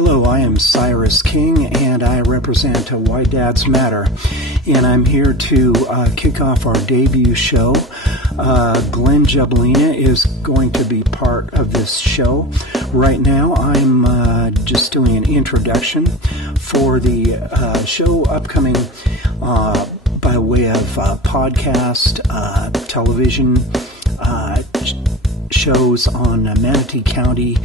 Hello, I am Cyrus King, and I represent Why Dads Matter, and I'm here to kick off our debut show. Glenn Jabelina is going to be part of this show. Right now, I'm just doing an introduction for the show upcoming by way of podcast, television, shows on Manatee County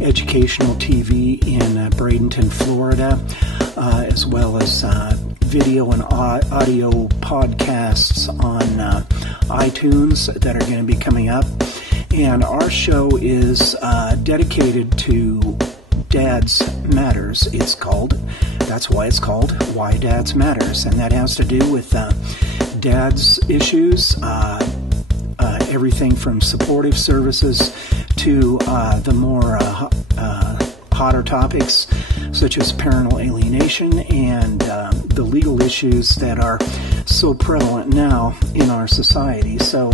Educational TV in Bradenton, Florida, as well as video and audio podcasts on iTunes that are going to be coming up. And our show is dedicated to Dads Matters. That's why it's called Why Dads Matters. And that has to do with dads issues, everything from supportive services to the more hotter topics such as parental alienation and the legal issues that are so prevalent now in our society. So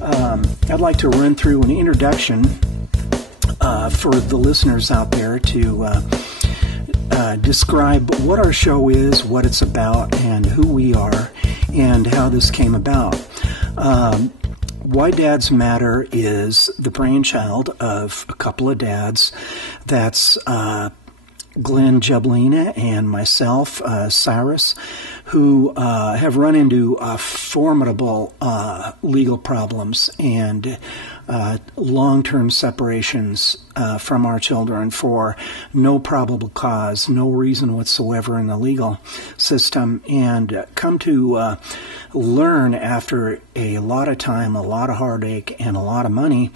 I'd like to run through an introduction for the listeners out there to describe what our show is, what it's about, and who we are, and how this came about. Why Dads Matter is the brainchild of a couple of dads. That's Glenn Jabelina and myself, Cyrus, who have run into formidable legal problems and long-term separations from our children for no probable cause, no reason whatsoever in the legal system, and come to learn after a lot of time, a lot of heartache, and a lot of money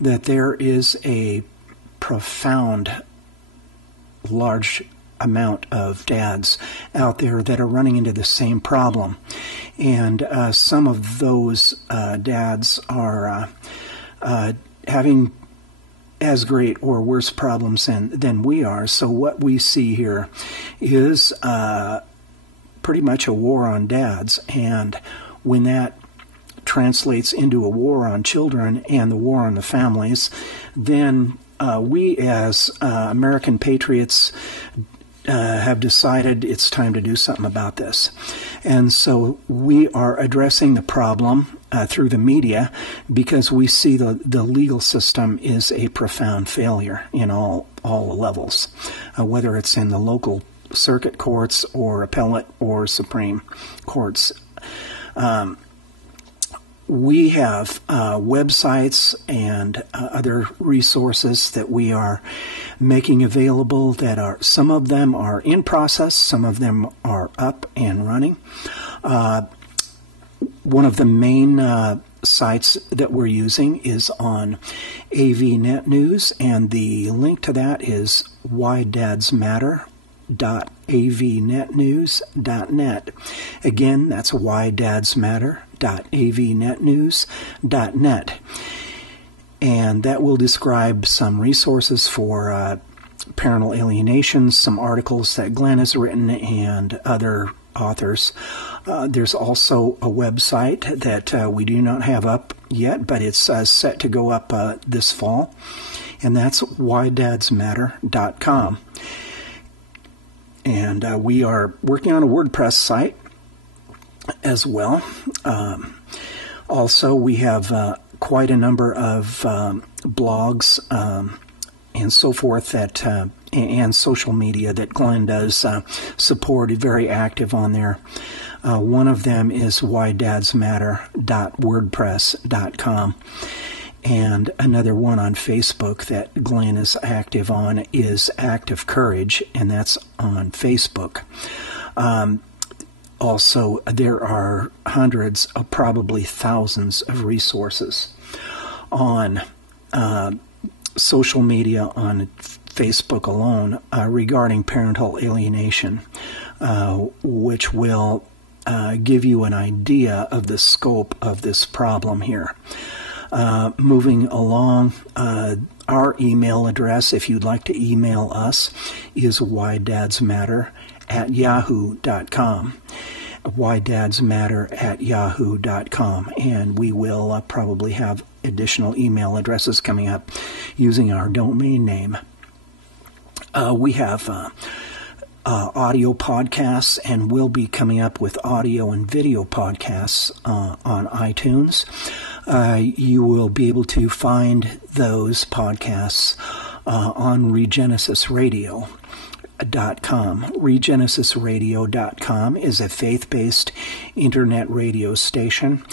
that there is a profound, large amount of dads out there that are running into the same problem. And some of those dads are having as great or worse problems than we are. So what we see here is pretty much a war on dads. And when that translates into a war on children and the war on the families, then we as American patriots have decided it's time to do something about this. And so we are addressing the problem through the media because we see the legal system is a profound failure in all levels, whether it's in the local circuit courts or appellate or Supreme Courts. We have websites and other resources that we are making available that are, some of them are in process, some of them are up and running. One of the main sites that we're using is on AVNet News, and the link to that is whydadsmatter.avnetnews.net. Again, that's whydadsmatter.avnetnews.net. And that will describe some resources for parental alienation, some articles that Glenn has written, and other authors. There's also a website that we do not have up yet, but it's set to go up this fall, and that's whydadsmatter.com. And we are working on a WordPress site as well. Also, we have quite a number of blogs and so forth that and social media that Glenn does support, very active on there. One of them is whydadsmatter.wordpress.com. And another one on Facebook that Glenn is active on is Active Courage, and that's on Facebook. Also, there are hundreds of probably thousands of resources on social media, on Facebook alone, regarding parental alienation, which will give you an idea of the scope of this problem here. Moving along, our email address, if you'd like to email us, is whydadsmatter@yahoo.com. whydadsmatter@yahoo.com, and we will probably have additional email addresses coming up using our domain name. We have audio podcasts, and we'll be coming up with audio and video podcasts on iTunes. You will be able to find those podcasts on regenesisradio.com. Regenesisradio.com is a faith-based internet radio station.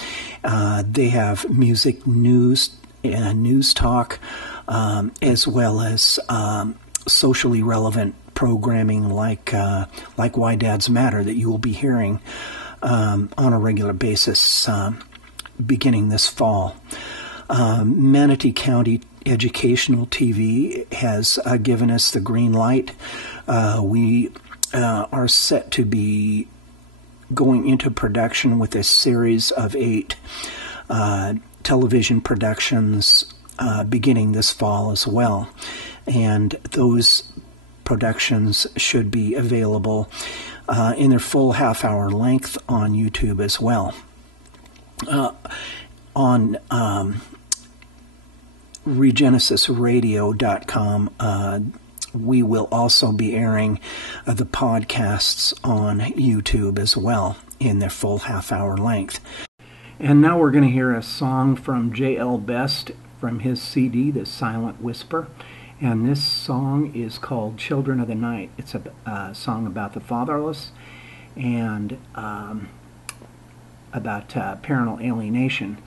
They have music, news talk, as well as socially relevant programming like Why Dads Matter that you will be hearing on a regular basis beginning this fall. Manatee County Educational TV has given us the green light. We are set to be going into production with a series of 8 television productions beginning this fall as well. And those productions should be available in their full half-hour length on YouTube as well. On regenesisradio.com, we will also be airing the podcasts on YouTube as well in their full half-hour length. And now we're going to hear a song from J.L. Best from his CD, The Silent Whisper. And this song is called Children of the Night. It's a song about the fatherless and about parental alienation.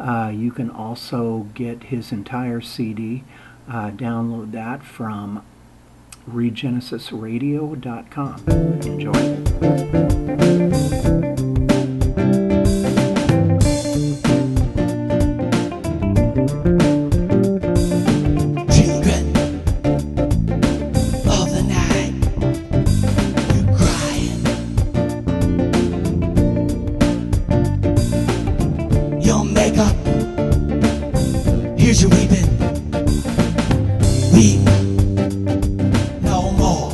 You can also get his entire CD, download that from regenesisradio.com. Enjoy. Here's your weeping. Weep no more.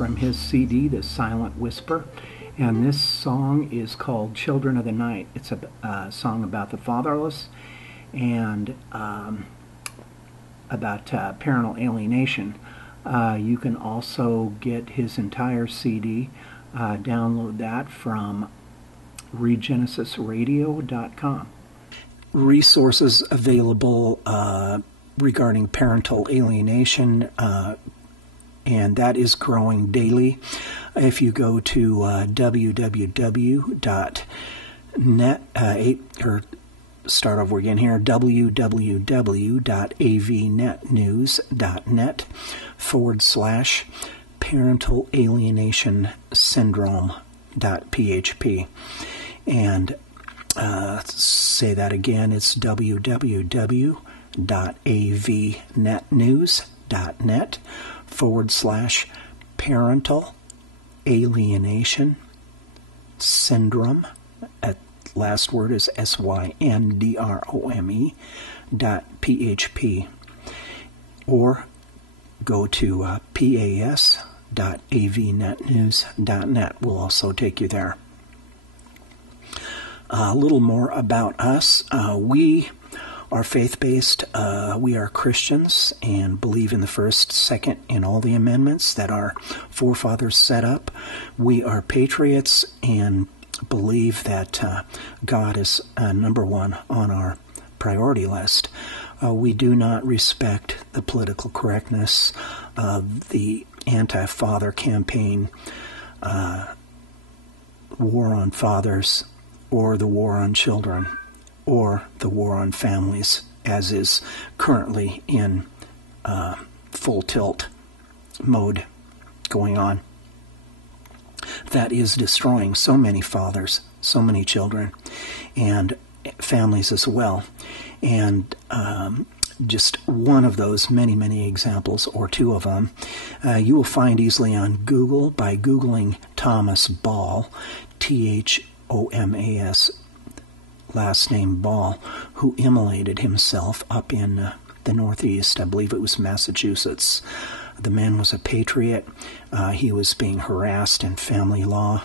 from his CD, The Silent Whisper. And this song is called Children of the Night. It's a song about the fatherless and about parental alienation. You can also get his entire CD, download that from regenesisradio.com. Resources available regarding parental alienation, and that is growing daily. If you go to www.parental alienation syndrome.php. And say that again, it's www.avnetnews.net/parental alienation syndrome. Last word is syndrome.php. Or go to pas.avnetnews.net. Will also take you there. A little more about us. We are faith-based. We are Christians and believe in the first, second, and all the amendments that our forefathers set up. We are patriots and believe that God is number one on our priority list. We do not respect the political correctness of the anti-father campaign, war on fathers, or the war on children, or the war on families, as is currently in full tilt mode going on. That is destroying so many fathers, so many children, and families as well. And just one of those many, many examples, or two of them, you will find easily on Google by Googling Thomas Ball, Thomas, last name Ball, who immolated himself up in the Northeast. I believe it was Massachusetts. The man was a patriot. He was being harassed in family law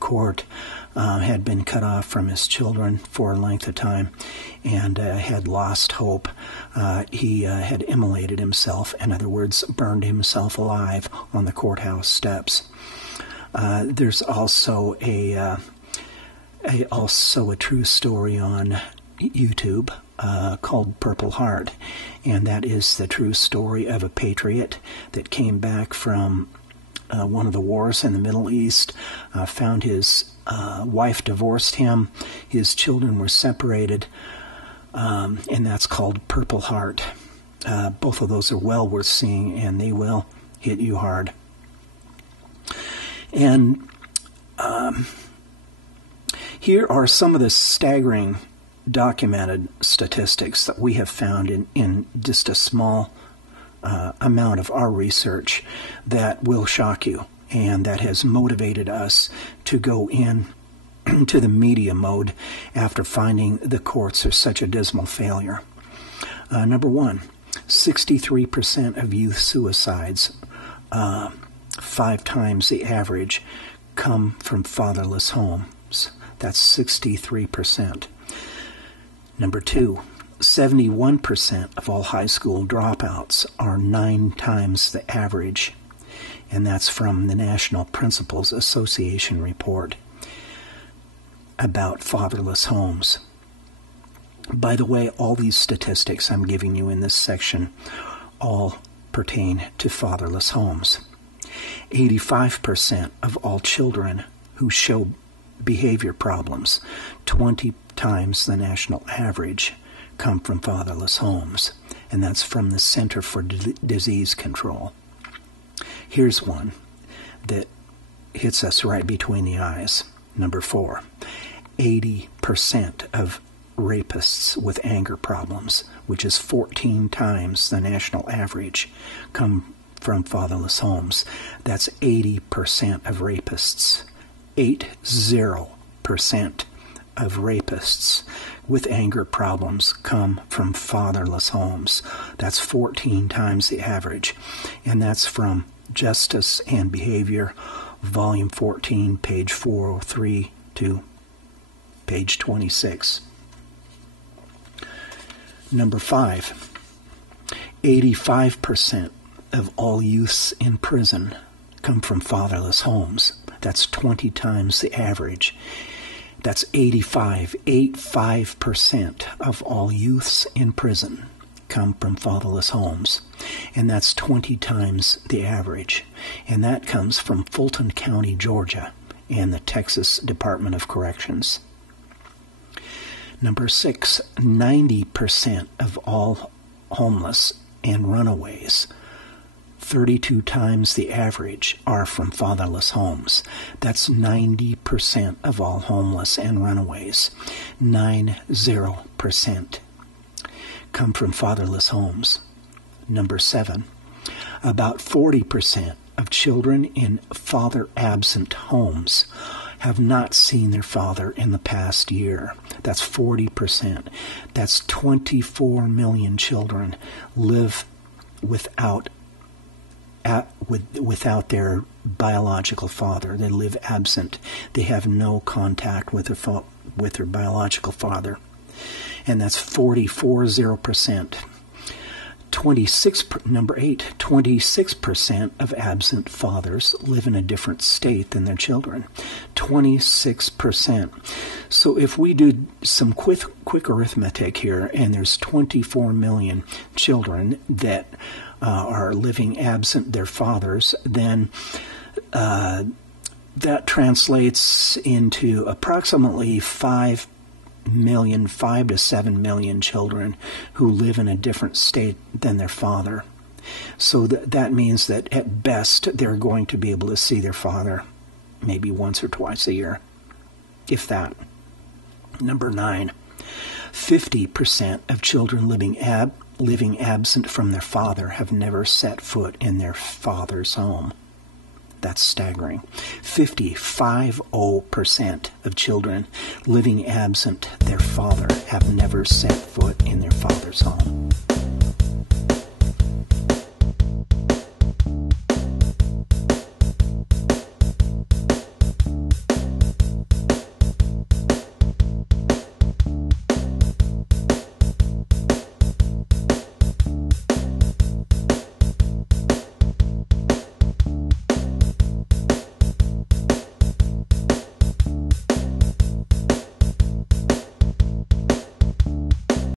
court, had been cut off from his children for a length of time, and had lost hope. He had immolated himself, in other words, burned himself alive on the courthouse steps. There's also a true story on YouTube called Purple Heart, and that is the true story of a patriot that came back from one of the wars in the Middle East, found his wife divorced him, his children were separated, and that's called Purple Heart. Both of those are well worth seeing, and they will hit you hard. And here are some of the staggering documented statistics that we have found in just a small amount of our research that will shock you, and that has motivated us to go in to the media mode after finding the courts are such a dismal failure. Number one, 63% of youth suicides, 5 times the average, come from fatherless homes. That's 63%. Number two, 71% of all high school dropouts are 9 times the average, and that's from the National Principals Association report about fatherless homes. By the way, all these statistics I'm giving you in this section all pertain to fatherless homes. 85% of all children who show behavior problems, 20 times the national average, come from fatherless homes, and that's from the Center for Disease Control. Here's one that hits us right between the eyes. Number 4, 80% of rapists with anger problems, which is 14 times the national average, come from fatherless homes. That's 80% of rapists. 80% of rapists with anger problems come from fatherless homes. That's 14 times the average, and that's from Justice and Behavior, Volume 14, page 403 to page 26. Number 5, 85% of all youths in prison come from fatherless homes. That's 20 times the average. That's 85% of all youths in prison come from fatherless homes. And that's 20 times the average. And that comes from Fulton County, Georgia, and the Texas Department of Corrections. Number 6, 90% of all homeless and runaways, 32 times the average, are from fatherless homes. That's 90% of all homeless and runaways. 90% come from fatherless homes. Number 7, about 40% of children in father-absent homes have not seen their father in the past year. That's 40%. That's 24 million children live without their biological father. They live absent. They have no contact with their biological father. And that's 40%. Number 8, 26% of absent fathers live in a different state than their children. 26%. So if we do some quick arithmetic here, and there's 24 million children that are living absent their fathers, then that translates into approximately 5 to 7 million children who live in a different state than their father. So that means that at best they're going to be able to see their father maybe once or twice a year, if that. Number 9, 50% of children living absent from their father have never set foot in their father's home. That's staggering. 50% of children living absent their father have never set foot in their father's home.